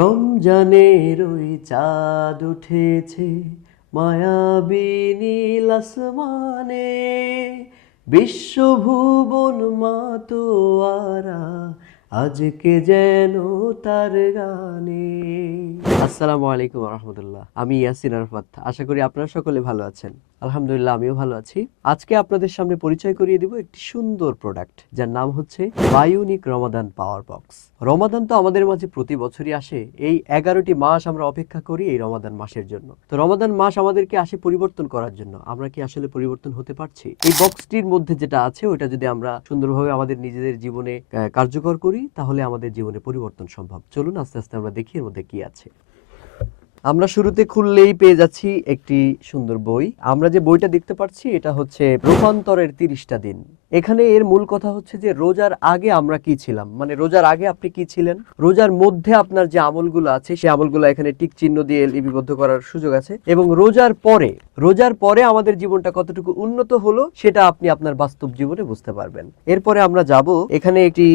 রমজানের ওই চাঁদ উঠেছে মায়াবী নীল আসমানে, বিশ্বভুবন মাতোয়ারা আজকে যেন তার গানে। আসসালামু আলাইকুম রহমতুল্লাহ। আমি ইয়াসিন আরাফাত। আশা করি আপনারা সকলে ভালো আছেন। আলহামদুলিল্লাহ, আমিও ভালো আছি। আজকে আপনাদের সামনে পরিচয় করিয়ে দিব একটি সুন্দর প্রোডাক্ট, যার নাম হচ্ছে বায়োনিক রমাদান পাওয়ার বক্স। রমাদান তো আমাদের মাঝে প্রতি বছরই আসে। এই 11টি মাস আমরা অপেক্ষা করি এই রমাদান মাসের জন্য। তো রমাদান মাস আমাদেরকে আসে পরিবর্তন করার জন্য। আমরা কি আসলে পরিবর্তন হতে পারছি? এই বক্সটির মধ্যে যেটা আছে ওটা যদি আমরা সুন্দরভাবে আমাদের নিজেদের জীবনে কার্যকর করি, তাহলে আমাদের জীবনে পরিবর্তন সম্ভব। চলুন আস্তে আস্তে আমরা দেখি এর মধ্যে কি আছে। আমরা শুরুতে খুললেই পেয়ে যাচ্ছি একটি সুন্দর বই। আমরা যে বইটা দেখতে পাচ্ছি এটা হচ্ছে রূপান্তরের 30টা দিন। এখানে এর মূল কথা হচ্ছে যে রোজার আগে আমরা কি ছিলাম, মানে রোজার আগে আপনি কি ছিলেন, রোজার মধ্যে আপনার যে আমলগুলো আছে সেই আমলগুলো এখানে টিক চিহ্ন দিয়ে লিপিবদ্ধ করার সুযোগ আছে, এবং রোজার পরে আমাদের জীবনটা কতটুকু উন্নত হলো সেটা আপনি আপনার বাস্তব জীবনে বুঝতে পারবেন। এরপরে আমরা যাব, এখানে একটি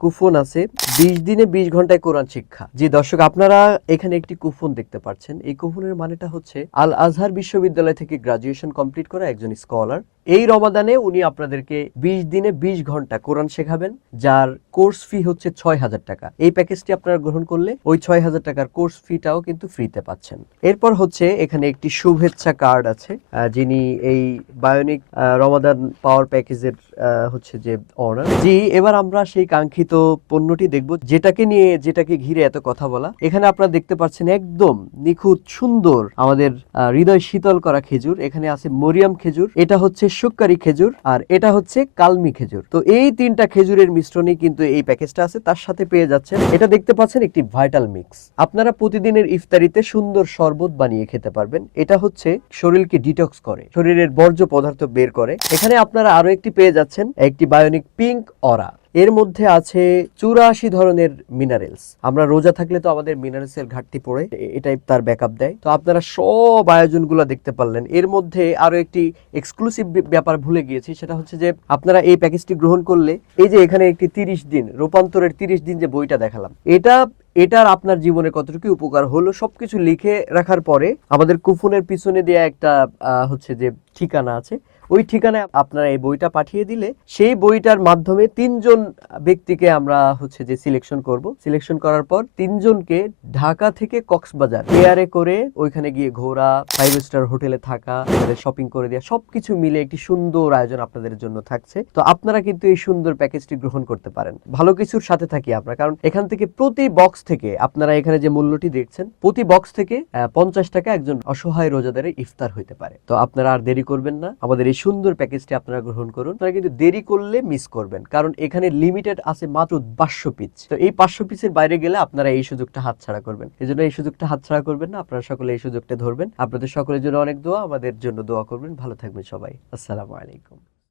কুপন আছে, 20 দিনে 20 ঘন্টায় কোরআন শিক্ষা। জি দর্শক, আপনারা এখানে একটি কুপন দেখতে পাচ্ছেন। এই কুপনের মানেটা হচ্ছে আল আজহার বিশ্ববিদ্যালয় থেকে গ্রাজুয়েশন কমপ্লিট করা একজন স্কলার এই রমাদানে উনি আপনাদেরকে 20 দিনে 20 ঘন্টা কোরআন শেখাবেন, যার কোর্স ফি হচ্ছে 6000 টাকা। এই প্যাকেজটি আপনারা গ্রহণ করলে ওই 6000 টাকার কোর্স ফিটাও কিন্তু ফ্রিতে পাচ্ছেন। এরপর হচ্ছে এখানে একটি শুভেচ্ছা কার্ড আছে, যিনি এই বায়োনিক রমাদান পাওয়ার প্যাকেজের হচ্ছে যে অনার। জি, এবার আমরা সেই কাঙ্ক্ষিত পণ্যটি দেখব, যেটাকে ঘিরে এত কথা বলা। এখানে আপনারা দেখতে পাচ্ছেন একদম নিখুঁত সুন্দর আমাদের হৃদয় শীতল করা খেজুর। এখানে আছে মরিয়াম খেজুর, এটা হচ্ছে সুক্কারি খেজুর, আর এটা হচ্ছে কালমি খেজুর। তো এই 3টা খেজুরের মিশ্রণে কিন্তু এই প্যাকেজটা আছে। তার সাথে পেয়ে যাচ্ছেন, এটা দেখতে পাচ্ছেন, একটি ভাইটাল মিক্স। আপনারা প্রতিদিনের ইফতারিতে সুন্দর শরবত বানিয়ে খেতে পারবেন। এটা হচ্ছে শরীরকে ডিটক্স করে, শরীরের বর্জ্য পদার্থ বের করে। এখানে আপনারা আরো একটি পেয়ে যাচ্ছেন, একটি বায়োনিক পিঙ্ক অরা। এর মধ্যে আছে 84 ধরনের মিনারেলস। আমরা রোজা থাকলে তো আমাদের মিনারেলসের ঘাটতি পড়ে, এটাই তার ব্যাকআপ দেয়। তো আপনারা সব আয়োজনগুলো দেখতে পারলেন। এর মধ্যে আরো একটি এক্সক্লুসিভ ব্যাপার ভুলে গিয়েছি, সেটা হচ্ছে যে আপনারা এই প্যাকেজটি গ্রহণ করলে, এই যে এখানে একটি 30 দিন রূপান্তরের 30 দিন যে বইটা দেখালাম, এটার আপনার জীবনে কতটুকু উপকার হলো সবকিছু লিখে রাখার পরে আমাদের কুপনের পিছনে দেয়া একটা হচ্ছে যে ঠিকানা আছে, ওই ঠিকানায় আপনারা এই বইটা পাঠিয়ে দিলে সেই বইটার মাধ্যমে 3জন ব্যক্তিকে আমরা হচ্ছে যে সিলেকশন করব। সিলেকশন করার পর 3জনকে ঢাকা থেকে কক্সবাজার এয়ারে করে ওইখানে গিয়ে ঘোরা, 5 স্টার হোটেলে থাকা, শপিং করে দেওয়া, সবকিছু মিলে একটি সুন্দর আয়োজন আপনাদের জন্য থাকছে। তো আপনারা কিন্তু এই সুন্দর প্যাকেজটি গ্রহণ করতে পারেন। ভালো কিছুর সাথে থাকি আমরা, কারণ এখান থেকে প্রতি বক্স থেকে আপনারা এখানে যে মূল্যটি দেখছেন, প্রতি বক্স থেকে 50 টাকা একজন অসহায় রোজাদারের ইফতার হইতে পারে। তো আপনারা আর দেরি করবেন না, আমাদের এই সুন্দর প্যাকেজটি আপনারা গ্রহণ করুন। আপনারা কিন্তু দেরি করলে মিস করবেন, কারণ এখানে লিমিটেড আছে মাত্র 500 পিস। তো এই 500 পিসের বাইরে গেলে আপনারা এই সুযোগটা হাতছাড়া করবেন। এজন্য এই সুযোগটা হাতছাড়া করবেন না, আপনারা সকলে এই সুযোগটা ধরবেন। আপনাদের সকলের জন্য অনেক দোয়া, আমাদের জন্য দোয়া করবেন। ভালো থাকবেন সবাই। আসসালামু আলাইকুম।